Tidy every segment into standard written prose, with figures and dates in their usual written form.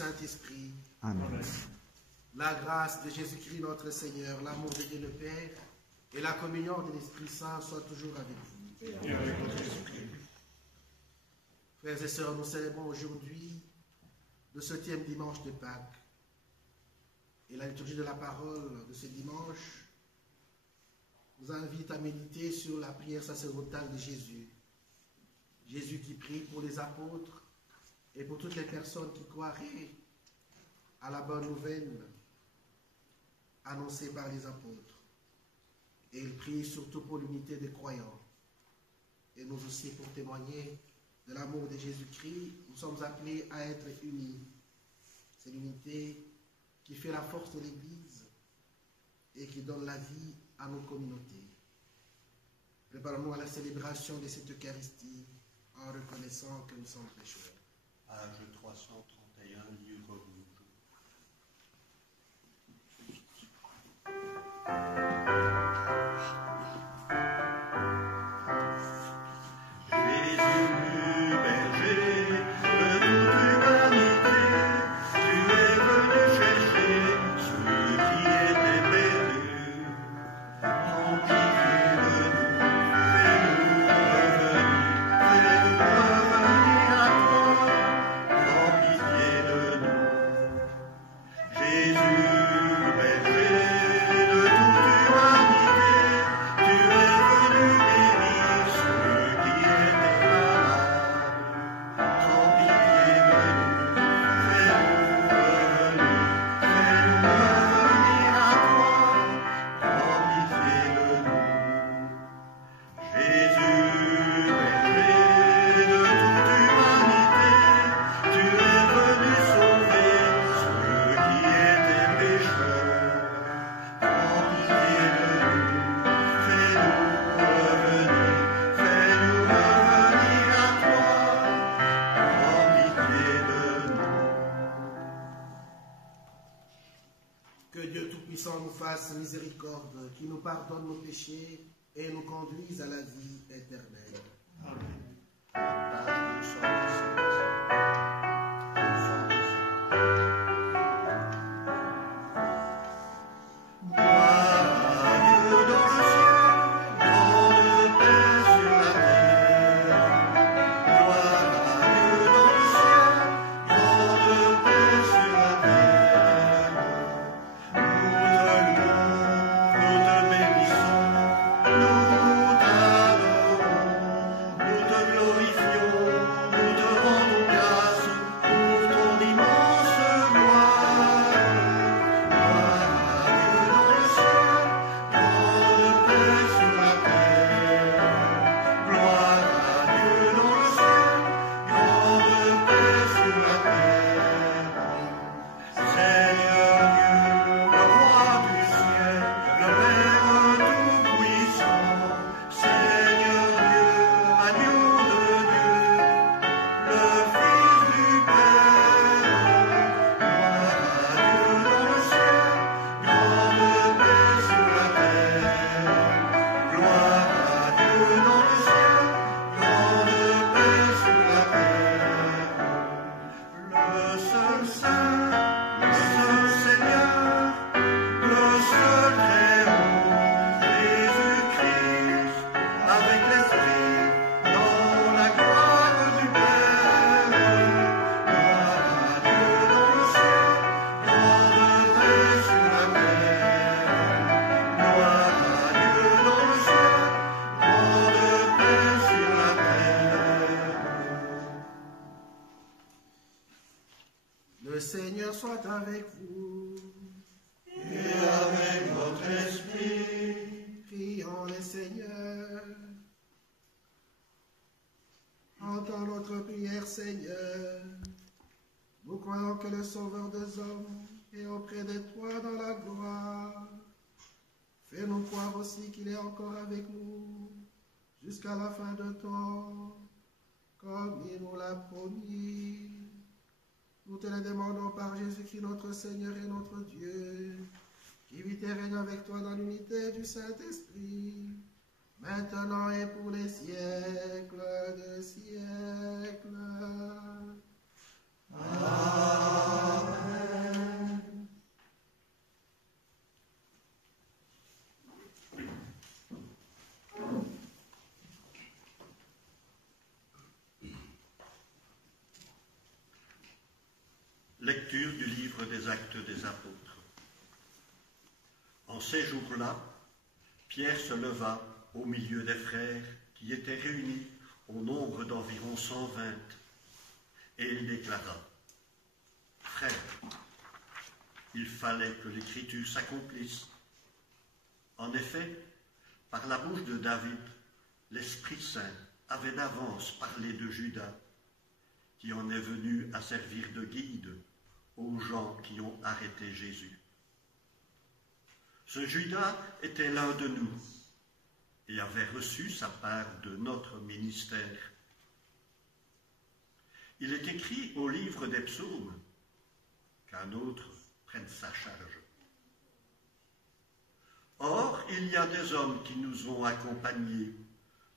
Saint-Esprit. Amen. La grâce de Jésus-Christ notre Seigneur, l'amour de Dieu le Père et la communion de l'Esprit Saint soient toujours avec vous. Et avec votre esprit. Frères et sœurs, nous célébrons aujourd'hui le 7e dimanche de Pâques. Et la liturgie de la parole de ce dimanche nous invite à méditer sur la prière sacerdotale de Jésus. Jésus qui prie pour les apôtres et pour toutes les personnes qui croiraient à la bonne nouvelle annoncée par les apôtres. Et il prie surtout pour l'unité des croyants. Et nous aussi pour témoigner de l'amour de Jésus-Christ, nous sommes appelés à être unis. C'est l'unité qui fait la force de l'Église et qui donne la vie à nos communautés. Préparons-nous à la célébration de cette Eucharistie en reconnaissant que nous sommes pécheurs. Page 331, livre rouge. Miséricorde, qui nous pardonne nos péchés et nous conduise à la vie éternelle. Amen. Nous toi dans la gloire. Fais-nous croire aussi qu'il est encore avec nous jusqu'à la fin de temps, comme il nous l'a promis. Nous te le demandons par Jésus-Christ, notre Seigneur et notre Dieu, qui vit et règne avec toi dans l'unité du Saint-Esprit, maintenant et pour les siècles des siècles. Amen. Lecture du livre des Actes des Apôtres. En ces jours-là, Pierre se leva au milieu des frères qui étaient réunis au nombre d'environ 120, et il déclara: Frères, il fallait que l'Écriture s'accomplisse. En effet, par la bouche de David, l'Esprit Saint avait d'avance parlé de Judas, qui en est venu à servir de guide aux gens qui ont arrêté Jésus. Ce Judas était l'un de nous et avait reçu sa part de notre ministère. Il est écrit au livre des psaumes qu'un autre prenne sa charge. Or, il y a des hommes qui nous ont accompagnés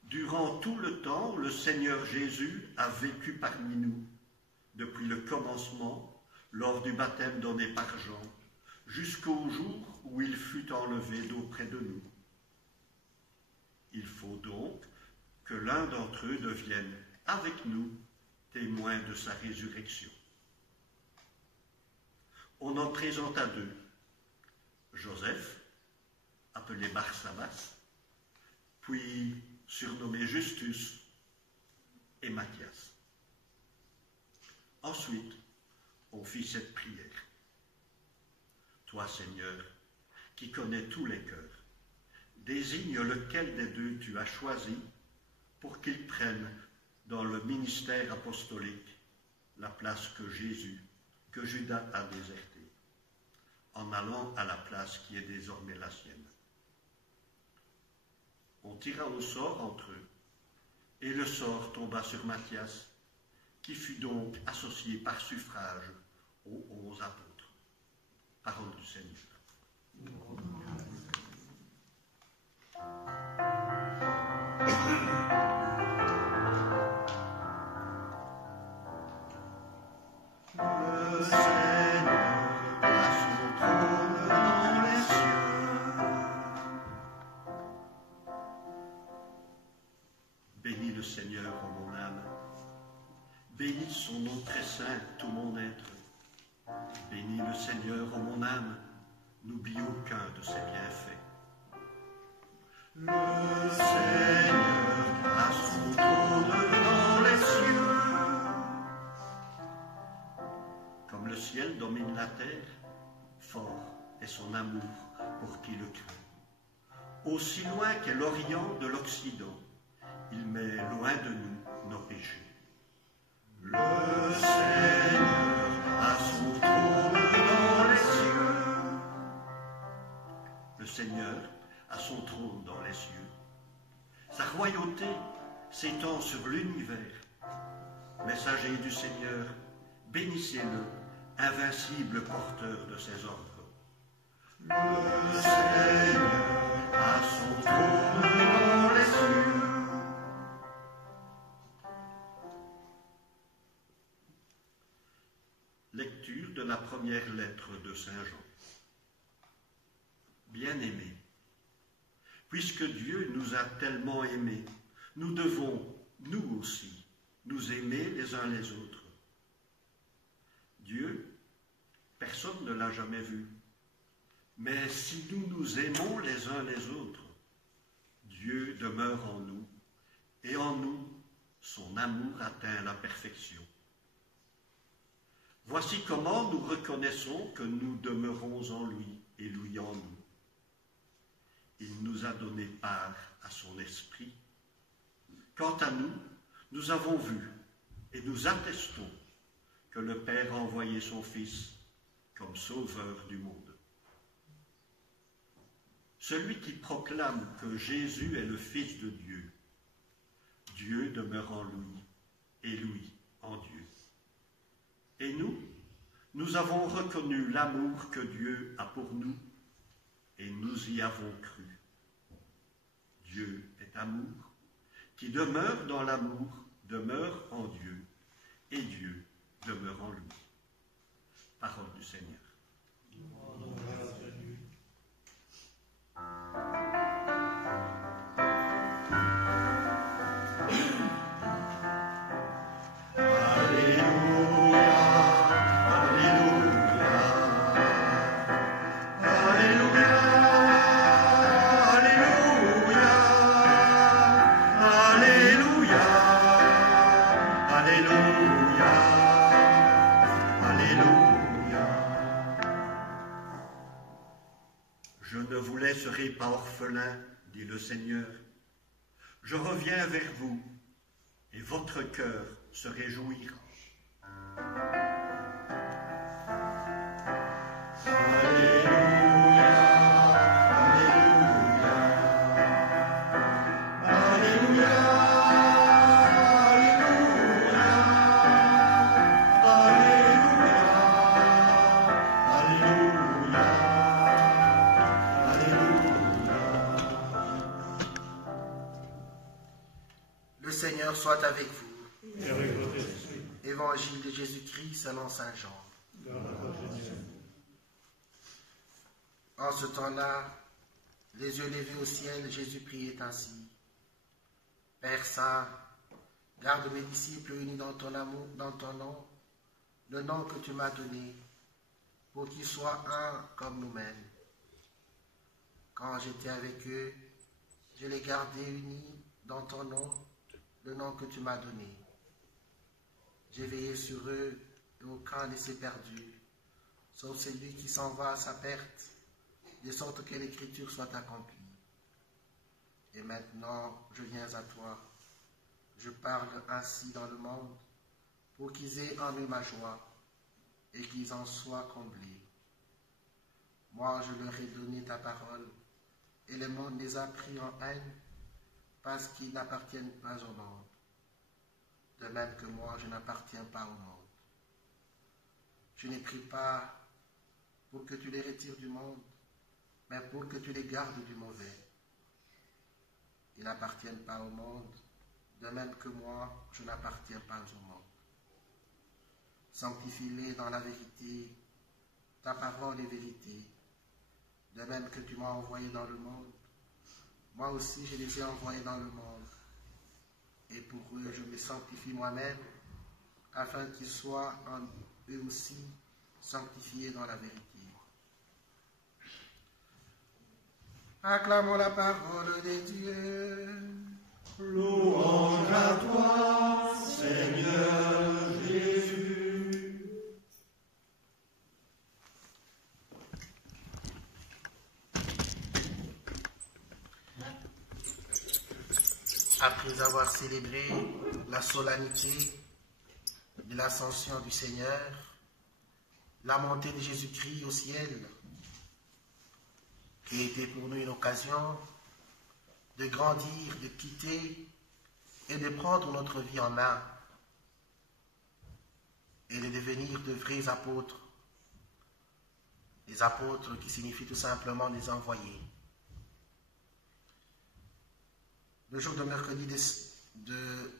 durant tout le temps où le Seigneur Jésus a vécu parmi nous, depuis le commencement, lors du baptême donné par Jean, jusqu'au jour où il fut enlevé d'auprès de nous. Il faut donc que l'un d'entre eux devienne, avec nous, témoin de sa résurrection. On en présenta deux, Joseph, appelé Barsabas, puis surnommé Justus, et Matthias. Ensuite, on fit cette prière. Toi, Seigneur, qui connais tous les cœurs, désigne lequel des deux tu as choisi pour qu'il prenne dans le ministère apostolique la place que Judas a désertée, en allant à la place qui est désormais la sienne. On tira au sort entre eux, et le sort tomba sur Matthias, qui fut donc associé par suffrage aux 11 apôtres. Parole du Seigneur. Le Seigneur a son trône dans les cieux. Bénis le Seigneur en mon âme. Bénis son nom très saint, tout mon être. Bénis le Seigneur en mon âme, n'oublie aucun de ses bienfaits. Le Seigneur a son trône dans les cieux. Comme le ciel domine la terre, fort est son amour pour qui le craint. Aussi loin qu'est l'Orient de l'Occident, il met loin de nous nos péchés. Le Seigneur a son trône dans les cieux. Le Seigneur a son trône dans les cieux. Sa royauté s'étend sur l'univers. Messager du Seigneur, bénissez-le, invincible porteur de ses ordres. Le Seigneur a son trône dans les cieux. Lecture de la première lettre de Saint Jean. Bien-aimés, puisque Dieu nous a tellement aimés, nous devons, nous aussi, nous aimer les uns les autres. Dieu, personne ne l'a jamais vu, mais si nous nous aimons les uns les autres, Dieu demeure en nous, et en nous, son amour atteint la perfection. Voici comment nous reconnaissons que nous demeurons en lui et lui en nous. Il nous a donné part à son esprit. Quant à nous, nous avons vu et nous attestons que le Père a envoyé son Fils comme sauveur du monde. celui qui proclame que Jésus est le Fils de Dieu. Dieu demeure en lui, et lui en Dieu. Et nous avons reconnu l'amour que Dieu a pour nous, et nous y avons cru. Dieu est amour, qui demeure dans l'amour, demeure en Dieu, et Dieu demeure en lui. Parole du Seigneur. Je ne vous laisserai pas orphelin, dit le Seigneur. Je reviens vers vous, et votre cœur se réjouira. Soit avec vous. Et avec votre esprit. Évangile de Jésus-Christ selon saint Jean. En ce temps-là, les yeux levés au ciel, Jésus priait ainsi. Père Saint, garde mes disciples unis dans ton amour, dans ton nom, le nom que tu m'as donné, pour qu'ils soient un comme nous-mêmes. Quand j'étais avec eux, je les gardais unis dans ton nom, le nom que tu m'as donné. J'ai veillé sur eux et aucun ne s'est perdu, sauf celui qui s'en va à sa perte, de sorte que l'écriture soit accomplie. Et maintenant, je viens à toi. Je parle ainsi dans le monde, pour qu'ils aient en eux ma joie, et qu'ils en soient comblés. Moi, je leur ai donné ta parole, et le monde les a pris en haine, parce qu'ils n'appartiennent pas au monde. De même que moi, je n'appartiens pas au monde. Je n'ai pris pas pour que tu les retires du monde, mais pour que tu les gardes du mauvais. Ils n'appartiennent pas au monde, de même que moi, je n'appartiens pas au monde. Sanctifie-les dans la vérité, ta parole est vérité. De même que tu m'as envoyé dans le monde, moi aussi, je les ai envoyés dans le monde. Et pour eux, je me sanctifie moi-même, afin qu'ils soient en eux aussi sanctifiés dans la vérité. Acclamons la parole de Dieu. Louange à toi, Seigneur Jésus. Après avoir célébré la solennité de l'ascension du Seigneur, la montée de Jésus-Christ au ciel, qui était pour nous une occasion de grandir, de quitter et de prendre notre vie en main et de devenir de vrais apôtres. Des apôtres qui signifient tout simplement des envoyés. Le jour de mercredi de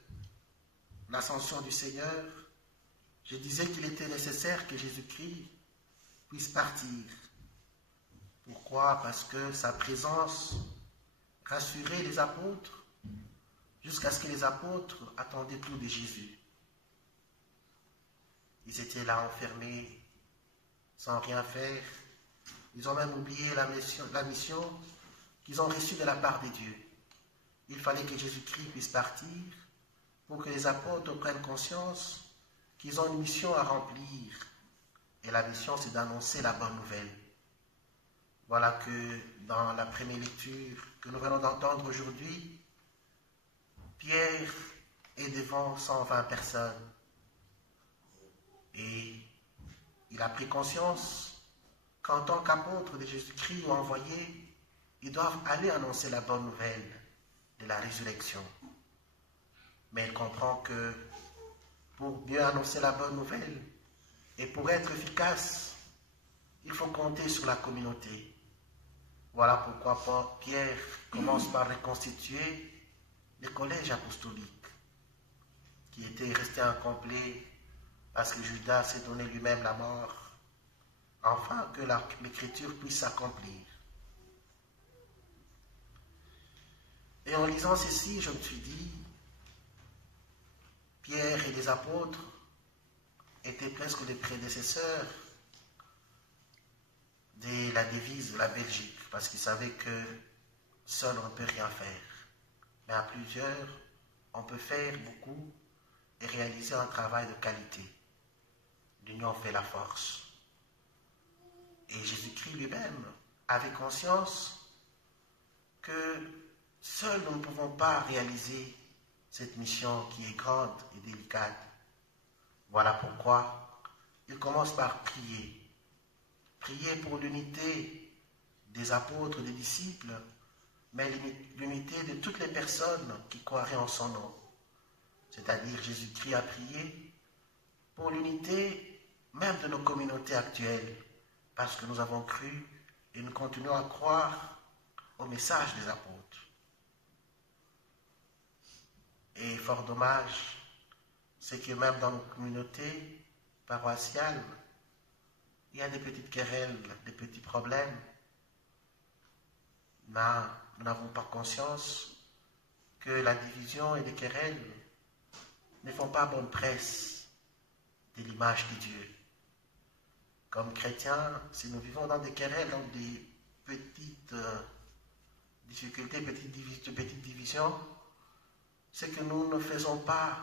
l'ascension du Seigneur, je disais qu'il était nécessaire que Jésus-Christ puisse partir. Pourquoi? Parce que sa présence rassurait les apôtres jusqu'à ce que les apôtres attendaient tout de Jésus. Ils étaient là enfermés, sans rien faire. Ils ont même oublié la mission qu'ils ont reçue de la part de Dieu. Il fallait que Jésus-Christ puisse partir pour que les apôtres prennent conscience qu'ils ont une mission à remplir. Et la mission, c'est d'annoncer la bonne nouvelle. Voilà que dans la première lecture que nous venons d'entendre aujourd'hui, Pierre est devant 120 personnes. Et il a pris conscience qu'en tant qu'apôtre de Jésus-Christ ou envoyé, ils doivent aller annoncer la bonne nouvelle de la résurrection. Mais il comprend que pour mieux annoncer la bonne nouvelle et pour être efficace, il faut compter sur la communauté. Voilà pourquoi Pierre commence par reconstituer les collèges apostoliques qui étaient restés incomplets parce que Judas s'est donné lui-même la mort, afin que l'écriture puisse s'accomplir. Et en lisant ceci, je me suis dit, Pierre et les apôtres étaient presque les prédécesseurs de la devise de la Belgique, parce qu'ils savaient que seul on ne peut rien faire. Mais à plusieurs, on peut faire beaucoup et réaliser un travail de qualité. L'union fait la force. Et Jésus-Christ lui-même avait conscience que seuls nous ne pouvons pas réaliser cette mission qui est grande et délicate. Voilà pourquoi il commence par prier. Prier pour l'unité des apôtres, des disciples, mais l'unité de toutes les personnes qui croiraient en son nom. C'est-à-dire Jésus-Christ a prié pour l'unité même de nos communautés actuelles, parce que nous avons cru et nous continuons à croire au message des apôtres. Et fort dommage, c'est que même dans nos communautés paroissiales, il y a des petites querelles, des petits problèmes, mais nous n'avons pas conscience que la division et les querelles ne font pas bonne presse de l'image de Dieu. Comme chrétiens, si nous vivons dans des querelles, dans des petites difficultés, petites divisions, c'est que nous ne faisons pas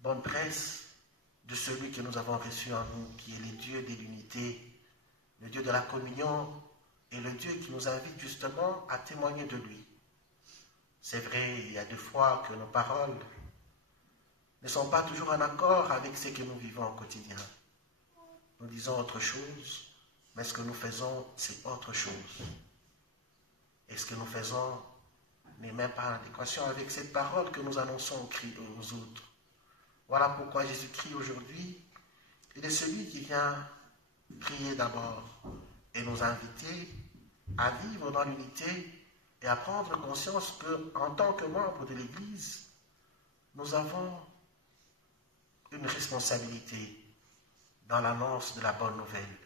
bonne presse de celui que nous avons reçu en nous, qui est le Dieu de l'unité, le Dieu de la communion, et le Dieu qui nous invite justement à témoigner de lui. C'est vrai, il y a des fois que nos paroles ne sont pas toujours en accord avec ce que nous vivons au quotidien. Nous disons autre chose, mais ce que nous faisons, c'est autre chose. Et ce que nous faisons n'est même pas en adéquation avec cette parole que nous annonçons aux autres. Voilà pourquoi Jésus-Christ aujourd'hui, il est celui qui vient prier d'abord et nous inviter à vivre dans l'unité et à prendre conscience qu'en tant que membres de l'Église, nous avons une responsabilité dans l'annonce de la bonne nouvelle.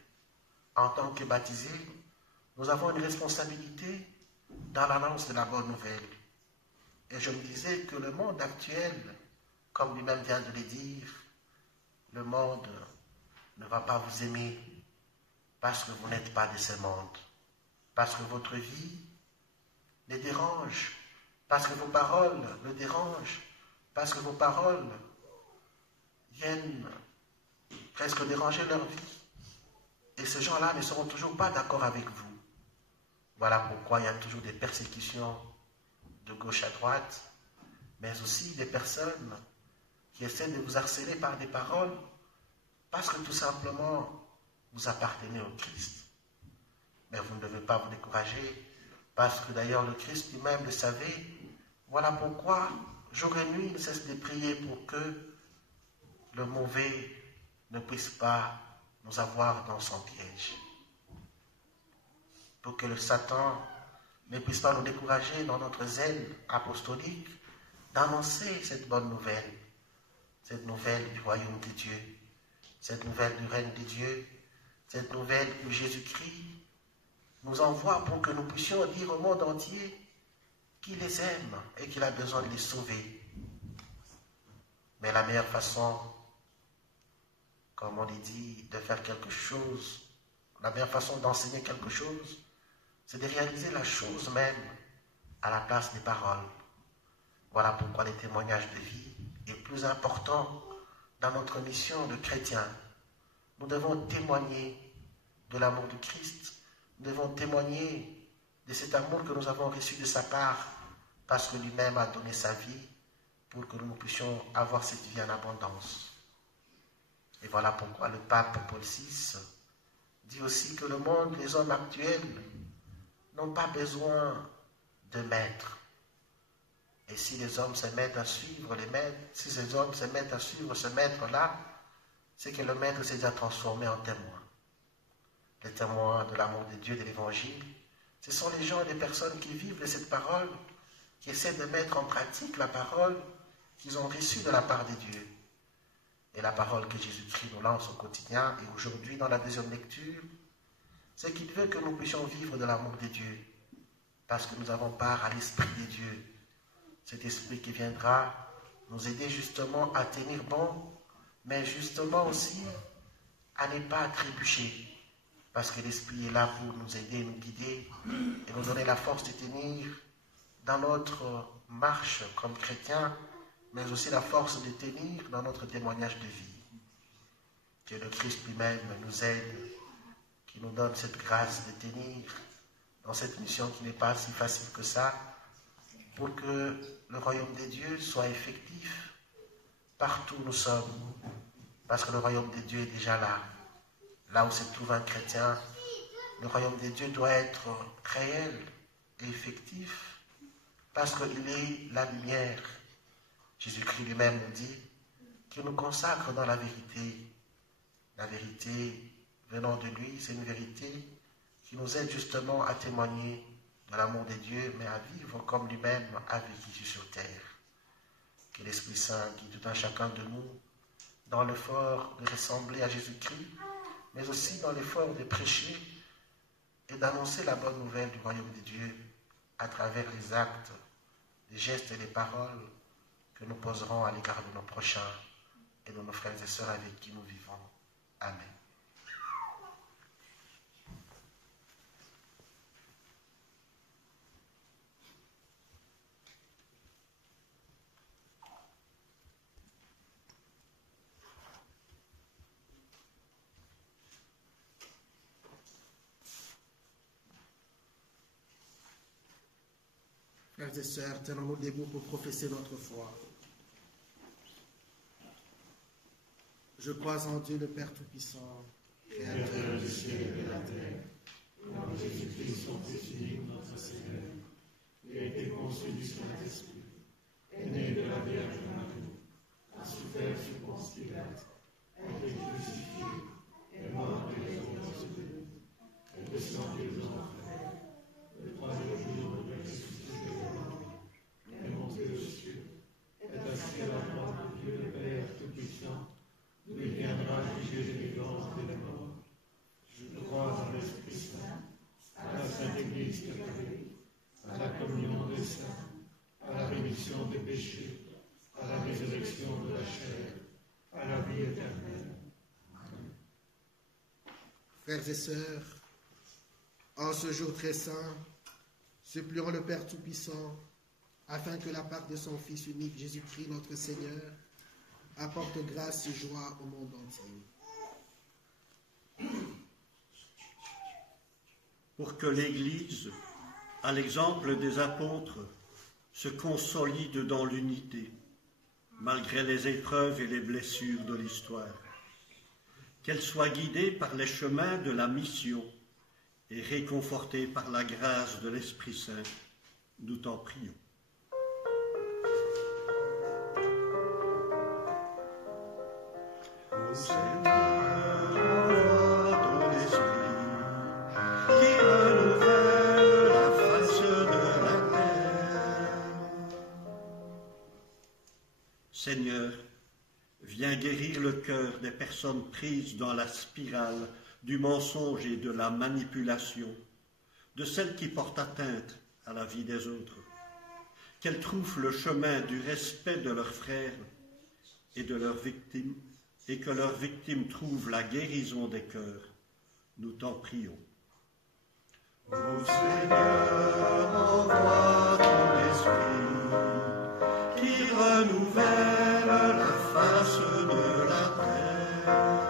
En tant que baptisés, nous avons une responsabilité dans l'annonce de la bonne nouvelle. Et je me disais que le monde actuel, comme lui-même vient de le dire, le monde ne va pas vous aimer parce que vous n'êtes pas de ce monde, parce que votre vie les dérange, parce que vos paroles le dérangent, parce que vos paroles viennent presque déranger leur vie. Et ces gens-là ne seront toujours pas d'accord avec vous. Voilà pourquoi il y a toujours des persécutions de gauche à droite, mais aussi des personnes qui essaient de vous harceler par des paroles parce que tout simplement vous appartenez au Christ. Mais vous ne devez pas vous décourager, parce que d'ailleurs le Christ lui-même le savait. Voilà pourquoi jour et nuit il ne cesse de prier pour que le mauvais ne puisse pas nous avoir dans son piège, pour que le Satan ne puisse pas nous décourager dans notre zèle apostolique d'annoncer cette bonne nouvelle, cette nouvelle du royaume de Dieu, cette nouvelle du règne de Dieu, cette nouvelle où Jésus-Christ nous envoie pour que nous puissions dire au monde entier qu'il les aime et qu'il a besoin de les sauver. Mais la meilleure façon, comme on dit, de faire quelque chose, la meilleure façon d'enseigner quelque chose, c'est de réaliser la chose même à la place des paroles. Voilà pourquoi les témoignages de vie est plus important dans notre mission de chrétien. Nous devons témoigner de l'amour du Christ. Nous devons témoigner de cet amour que nous avons reçu de sa part, parce que lui-même a donné sa vie pour que nous puissions avoir cette vie en abondance. Et voilà pourquoi le pape Paul VI dit aussi que le monde, les hommes actuels, n'ont pas besoin de maîtres. Et si les hommes se mettent à suivre les maîtres, si ces hommes se mettent à suivre ce maître-là, c'est que le maître s'est déjà transformé en témoin. Les témoins de l'amour de Dieu, de l'Évangile, ce sont les gens et les personnes qui vivent de cette parole, qui essaient de mettre en pratique la parole qu'ils ont reçue de la part de Dieu. Et la parole que Jésus-Christ nous lance au quotidien et aujourd'hui dans la deuxième lecture, c'est qu'il veut que nous puissions vivre de l'amour de Dieu, parce que nous avons part à l'Esprit de Dieu. Cet Esprit qui viendra nous aider justement à tenir bon, mais justement aussi à ne pas trébucher, parce que l'Esprit est là pour nous aider, nous guider et nous donner la force de tenir dans notre marche comme chrétiens, mais aussi la force de tenir dans notre témoignage de vie. Que le Christ lui-même nous aide, qui nous donne cette grâce de tenir dans cette mission qui n'est pas si facile que ça, pour que le royaume des dieux soit effectif partout où nous sommes. Parce que le royaume des dieux est déjà là. Là où se trouve un chrétien, le royaume des dieux doit être réel et effectif, parce qu'il est la lumière. Jésus-Christ lui-même nous dit qu'il nous consacre dans la vérité. La vérité venant de lui, c'est une vérité qui nous aide justement à témoigner de l'amour de Dieu, mais à vivre comme lui-même a vécu sur terre. Que l'Esprit Saint guide tout un chacun de nous dans l'effort de ressembler à Jésus-Christ, mais aussi dans l'effort de prêcher et d'annoncer la bonne nouvelle du royaume de Dieu à travers les actes, les gestes et les paroles que nous poserons à l'égard de nos prochains et de nos frères et sœurs avec qui nous vivons. Amen. Frères et sœurs, tenons-nous debout pour professer notre foi. Je crois en Dieu le Père Tout-Puissant, Créateur du ciel et de la terre, et en Jésus-Christ, son Fils unique, notre Seigneur, qui a été conçu du Saint-Esprit, est né de la Vierge Marie, a souffert sous Ponce Pilate, a été crucifié, est mort et est ressuscité, est descendu aux enfers, le troisième jour il est ressuscité des morts, est monté aux cieux, est assis à la droite de Dieu le Père Tout-Puissant, d'où il viendra juger les vivants et les morts. Je crois en l'Esprit Saint, à la Sainte Église catholique, à la communion des saints, à la rémission des péchés, à la résurrection de la chair, à la vie éternelle. Amen. Frères et sœurs, en ce jour très saint, supplions le Père Tout-Puissant, afin que la part de son Fils unique, Jésus-Christ, notre Seigneur, apporte grâce et joie au monde entier. Pour que l'Église, à l'exemple des apôtres, se consolide dans l'unité, malgré les épreuves et les blessures de l'histoire. Qu'elle soit guidée par les chemins de la mission et réconfortée par la grâce de l'Esprit Saint, nous t'en prions. Ô Seigneur, envoie ton esprit qui renouvelle la face de la terre. Seigneur, viens guérir le cœur des personnes prises dans la spirale du mensonge et de la manipulation, de celles qui portent atteinte à la vie des autres. Qu'elles trouvent le chemin du respect de leurs frères et de leurs victimes, et que leurs victimes trouvent la guérison des cœurs. Nous t'en prions. Ô Seigneur, envoie ton esprit qui renouvelle la face de la terre.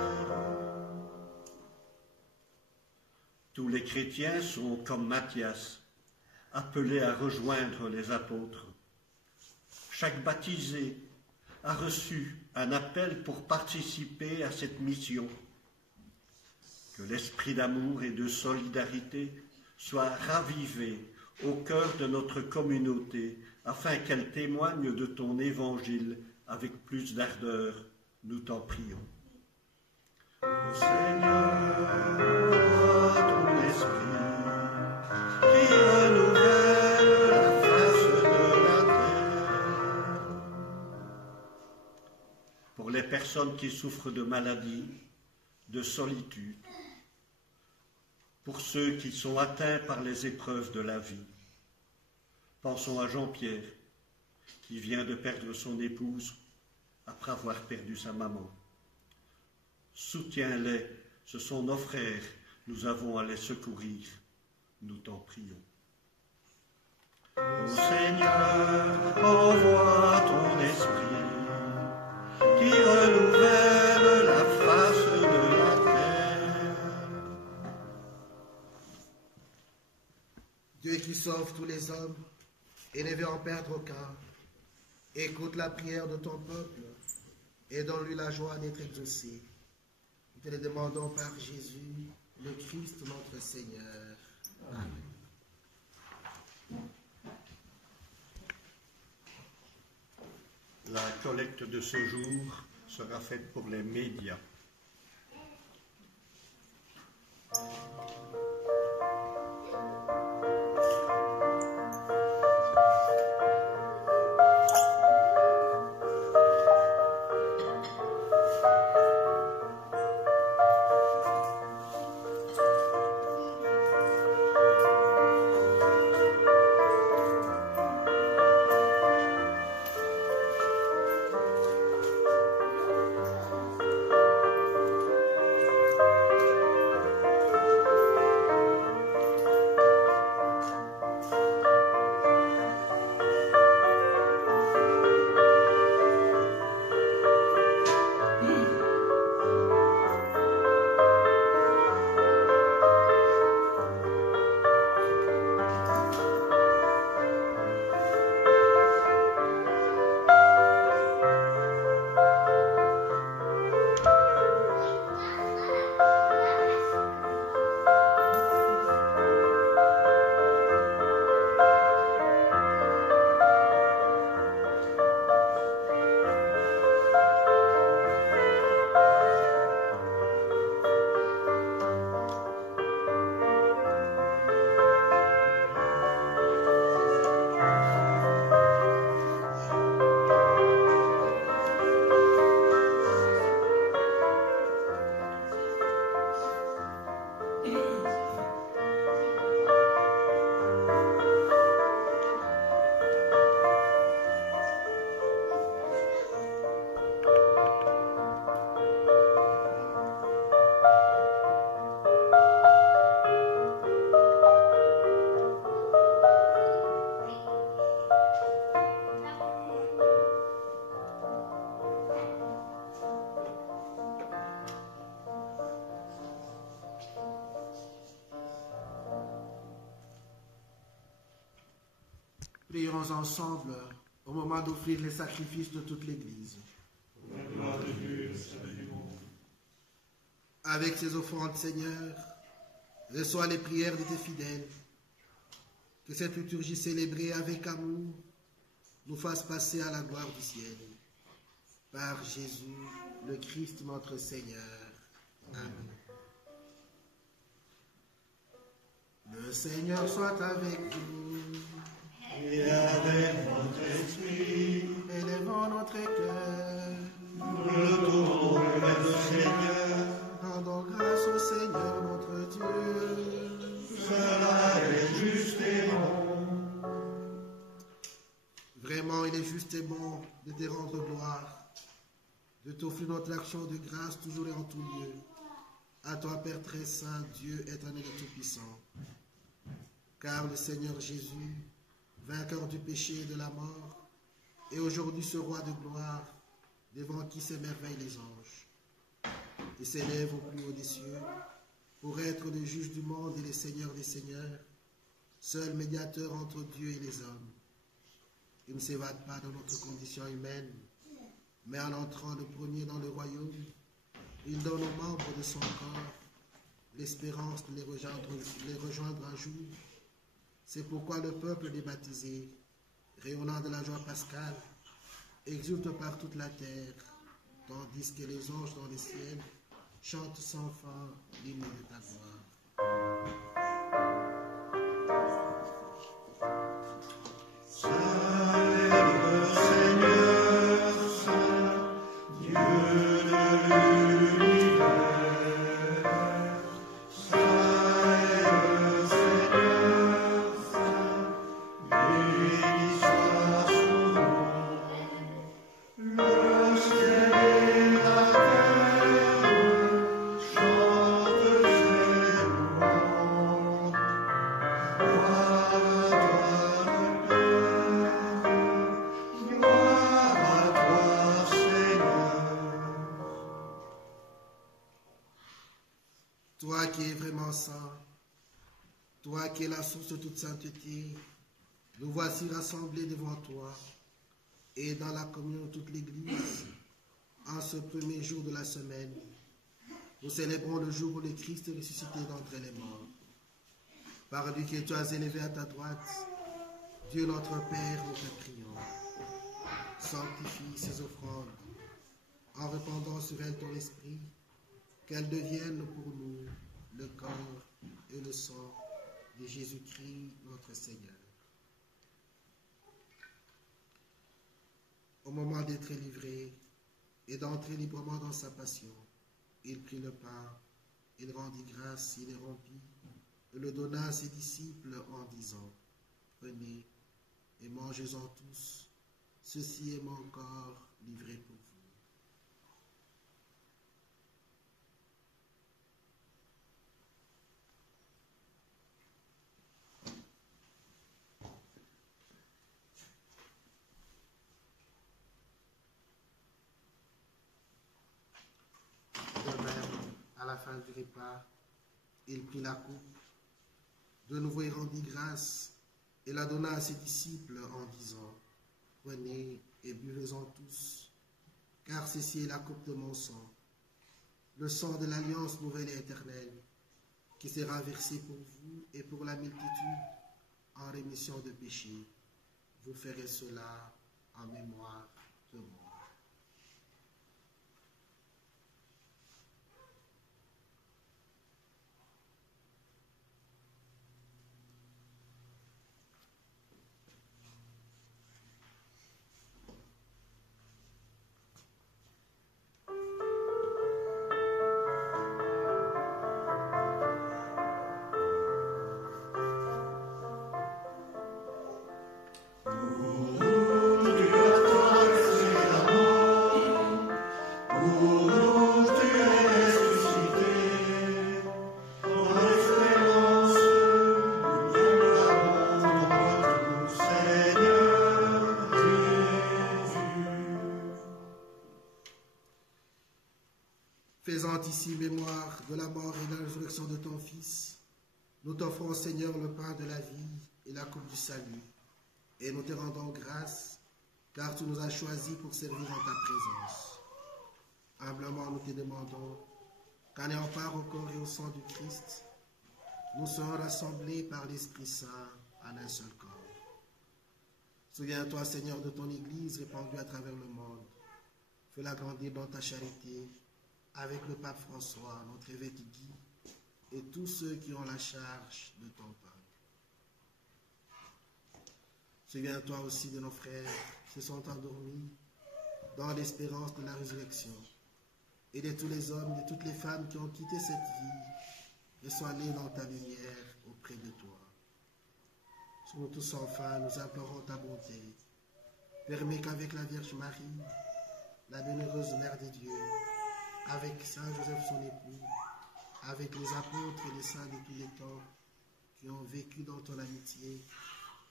Tous les chrétiens sont comme Matthias, appelés à rejoindre les apôtres. Chaque baptisé a reçu un appel pour participer à cette mission. Que l'esprit d'amour et de solidarité soit ravivée au cœur de notre communauté, afin qu'elle témoigne de ton évangile avec plus d'ardeur. Nous t'en prions. Ô Seigneur, envoie ton esprit qui renouvelle la face de la terre. Pour les personnes qui souffrent de maladies, de solitude, pour ceux qui sont atteints par les épreuves de la vie. Pensons à Jean-Pierre, qui vient de perdre son épouse après avoir perdu sa maman. Soutiens-les, ce sont nos frères, nous avons à les secourir, nous t'en prions. Ô Seigneur, envoie ton esprit, qui renouvelle la face de la terre. Dieu qui sauve tous les hommes et ne veut en perdre aucun, écoute la prière de ton peuple et donne-lui la joie d'être exaucé. Nous te le demandons par Jésus, le Christ notre Seigneur. Amen. La collecte de ce jour sera faite pour les médias. Prions ensemble au moment d'offrir les sacrifices de toute l'Église. Avec ces offrandes, Seigneur, reçois les prières de tes fidèles. Que cette liturgie célébrée avec amour nous fasse passer à la gloire du ciel. Par Jésus, le Christ notre Seigneur. Amen. Le Seigneur soit avec vous. Et avec votre esprit, Élevons notre cœur. nous le tournons vers le Seigneur. Rendons grâce au Seigneur notre Dieu. Cela est juste et bon. Vraiment, il est juste et bon de te rendre gloire, de t'offrir notre action de grâce toujours et en tout lieu. À toi, Père très saint, Dieu éternel et tout-puissant. Car le Seigneur Jésus, vainqueur du péché et de la mort, est aujourd'hui ce roi de gloire, devant qui s'émerveillent les anges, et s'élève au plus haut des cieux, pour être le juge du monde et le Seigneur des seigneurs, seul médiateur entre Dieu et les hommes. Il ne s'évade pas dans notre condition humaine, mais en entrant le premier dans le royaume, il donne aux membres de son corps l'espérance de les rejoindre un jour. C'est pourquoi le peuple des baptisés, rayonnant de la joie pascale, exulte par toute la terre, tandis que les anges dans les ciels chantent sans fin l'hymne de ta gloire. Toi qui es vraiment saint, toi qui es la source de toute sainteté, nous voici rassemblés devant toi et dans la communion de toute l'Église, en ce premier jour de la semaine, nous célébrons le jour où le Christ est ressuscité d'entre les morts. Par lui que tu as élevé à ta droite, Dieu notre Père, nous te prions. Sanctifie ces offrandes en répandant sur elles ton esprit, qu'elles deviennent pour nous le corps et le sang de Jésus-Christ, notre Seigneur. Au moment d'être livré et d'entrer librement dans sa passion, il prit le pain, il rendit grâce, il le rompit, et le donna à ses disciples en disant, « Prenez et mangez-en tous, ceci est mon corps livré pour vous. » À la fin du repas, il prit la coupe, de nouveau il rendit grâce et la donna à ses disciples en disant, « Prenez et buvez-en tous, car ceci est la coupe de mon sang, le sang de l'alliance nouvelle et éternelle, qui sera versé pour vous et pour la multitude en rémission de péchés. Vous ferez cela en mémoire de moi. » Faisant ici mémoire de la mort et de la résurrection de ton Fils, nous t'offrons, Seigneur, le pain de la vie et la coupe du salut, et nous te rendons grâce, car tu nous as choisis pour servir en ta présence. Humblement, nous te demandons qu'en ayant part au corps et au sang du Christ, nous serons rassemblés par l'Esprit Saint en un seul corps. Souviens-toi, Seigneur, de ton Église répandue à travers le monde. Fais-la grandir dans ta charité, avec le pape François, notre évêque Guy, et tous ceux qui ont la charge de ton peuple. Souviens-toi aussi de nos frères qui se sont endormis dans l'espérance de la résurrection, et de tous les hommes, de toutes les femmes qui ont quitté cette vie et sont allés dans ta lumière auprès de toi. Sur nous tous enfin, nous implorons ta bonté. Permets qu'avec la Vierge Marie, la bienheureuse Mère de Dieu, avec Saint Joseph son époux, avec les apôtres et les saints de tous les temps qui ont vécu dans ton amitié,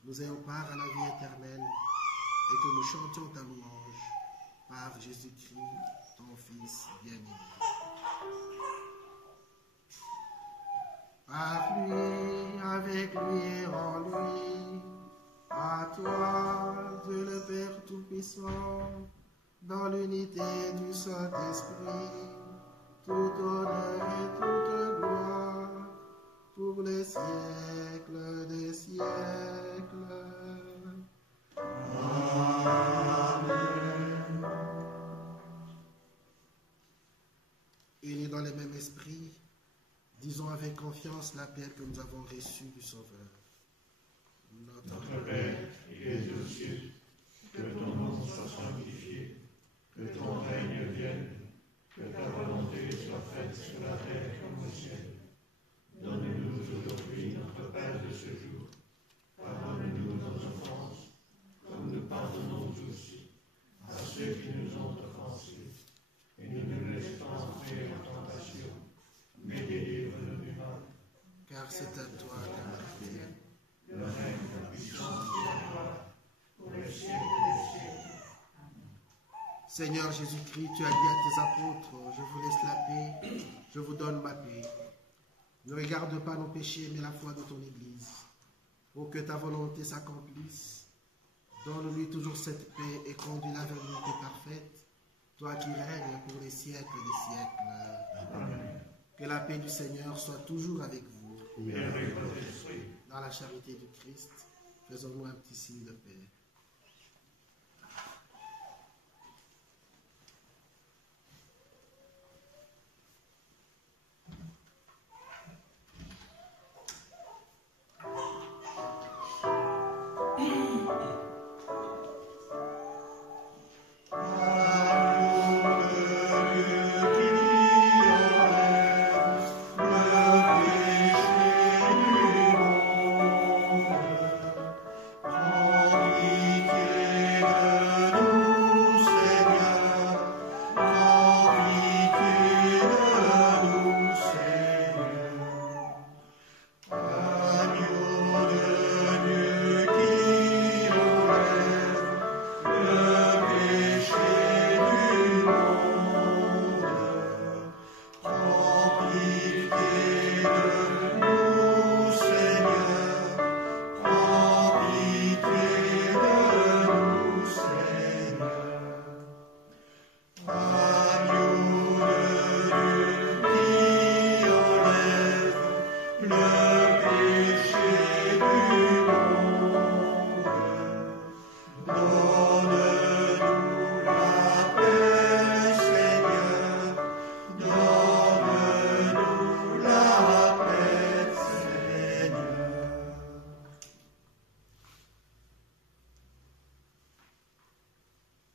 nous ayons part à la vie éternelle et que nous chantions ta louange par Jésus-Christ, ton Fils bien-aimé. Par lui, avec lui et en lui, à toi, Dieu le Père Tout-Puissant, dans l'unité du Saint-Esprit, tout honneur et toute gloire siècles des siècles. Unis dans le même esprit, disons avec confiance l'appel que nous avons reçu du Sauveur. Notre Père qui es aux cieux, que ton nom soit sanctifié, que ton règne vienne, que ta volonté soit faite sur la terre comme au ciel. Donne-nous aujourd'hui notre pain de ce jour. Pardonne-nous nos offenses, comme nous pardonnons aussi à ceux qui nous ont offensés. Et ne nous laisse pas entrer en tentation, mais délivre-nous du mal. Car c'est à toi qu'appartient le règne, la puissance et la gloire, pour les siècles des siècles. Seigneur Jésus-Christ, tu as dit à tes apôtres, je vous laisse la paix, je vous donne ma paix. Ne regarde pas nos péchés, mais la foi de ton Église. Pour que ta volonté s'accomplisse, donne-lui toujours cette paix et conduis-la vers l'unité parfaite, toi qui règnes pour les siècles des siècles. Amen. Que la paix du Seigneur soit toujours avec vous. Et avec votre esprit. Dans la charité du Christ, faisons-nous un petit signe de paix.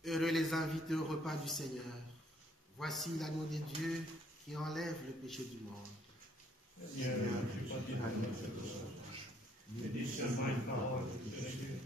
Heureux les invités au repas du Seigneur. Voici l'agneau de Dieu qui enlève le péché du monde. Seigneur, je ne suis pas digne de cette sauce, mais dis seulement une parole de Dieu.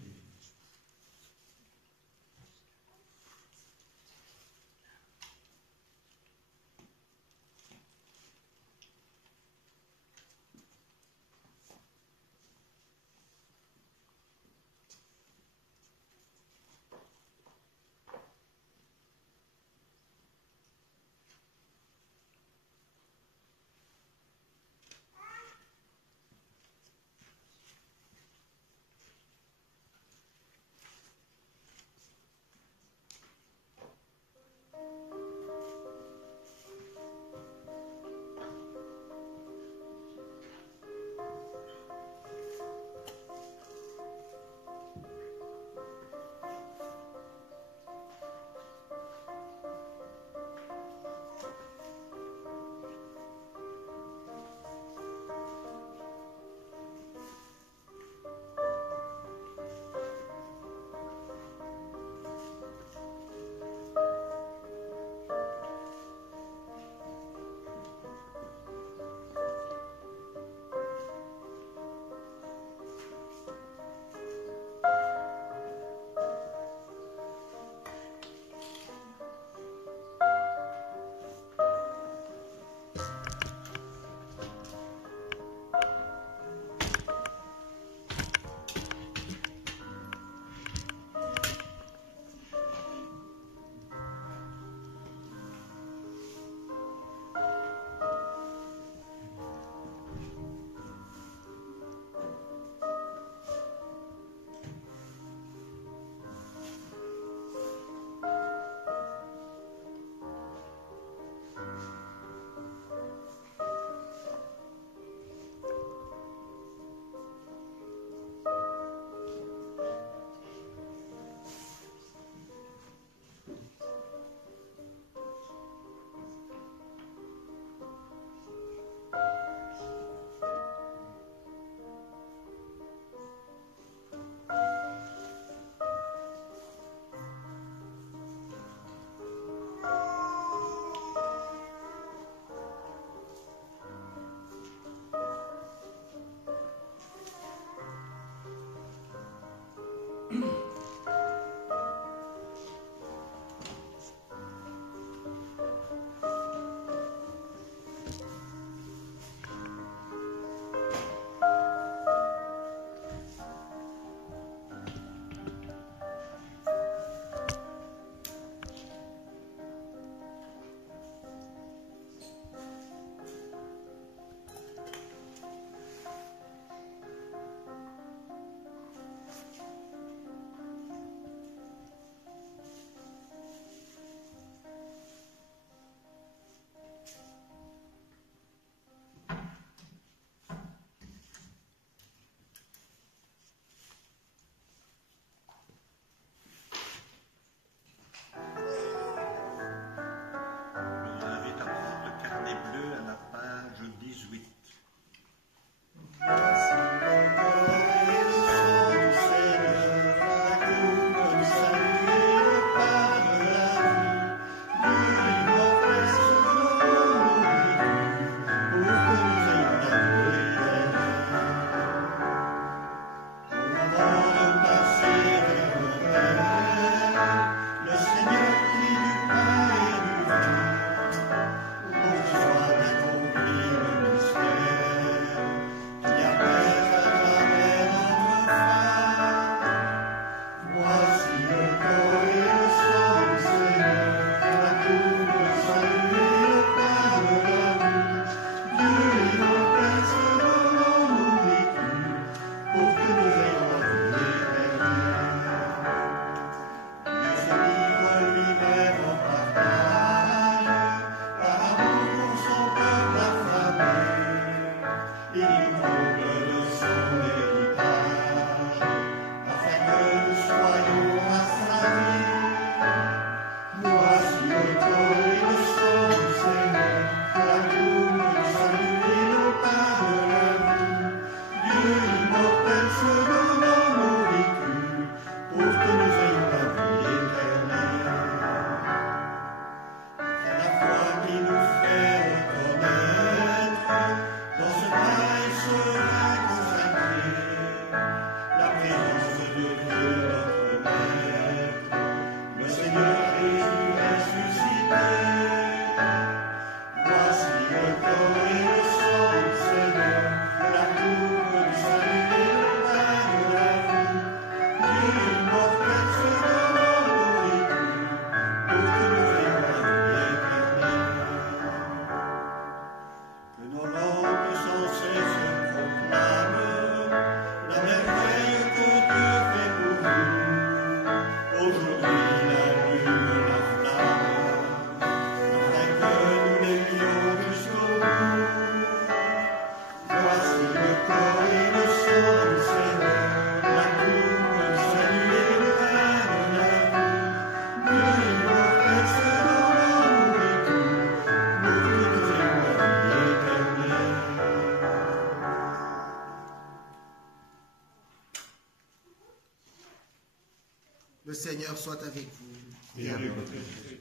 Le Seigneur soit avec vous. Et avec votre esprit.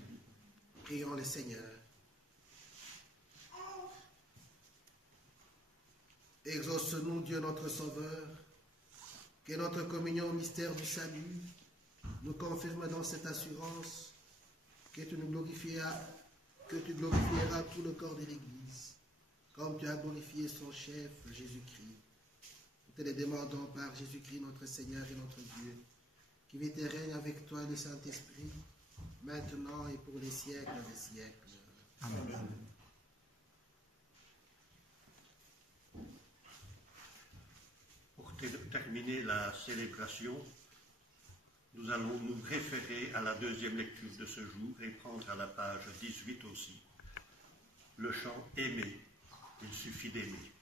Prions le Seigneur. Exauce-nous, Dieu notre Sauveur, que notre communion au mystère du salut nous confirme dans cette assurance que tu glorifieras tout le corps de l'Église, comme tu as glorifié son chef, Jésus-Christ. Nous te le demandons par Jésus-Christ, notre Seigneur et notre Dieu, qui vit et règne avec toi le Saint-Esprit, maintenant et pour les siècles des siècles. Amen. Pour terminer la célébration, nous allons nous référer à la deuxième lecture de ce jour et prendre à la page 18 aussi le chant « Aimer ». Il suffit d'aimer.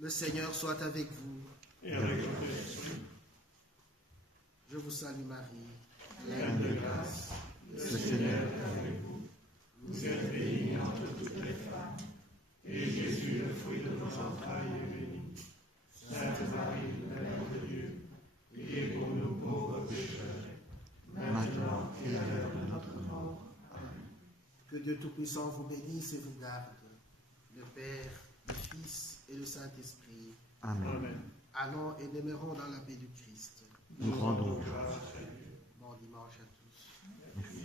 Le Seigneur soit avec vous. Et avec votre esprit. Je vous salue Marie, Pleine de grâce, le Seigneur est avec vous. Vous êtes bénie entre toutes les femmes, et Jésus, le fruit de vos entrailles, est béni. Sainte Marie, Mère de Dieu, priez pour nous pauvres pécheurs, maintenant et à l'heure de notre mort. Amen. que Dieu Tout-Puissant vous bénisse et vous garde, le Père, le Fils et le Saint-Esprit. Amen. Allons et demeurons dans la paix du Christ. Nous rendons grâce à Dieu. Bon dimanche à tous. Merci.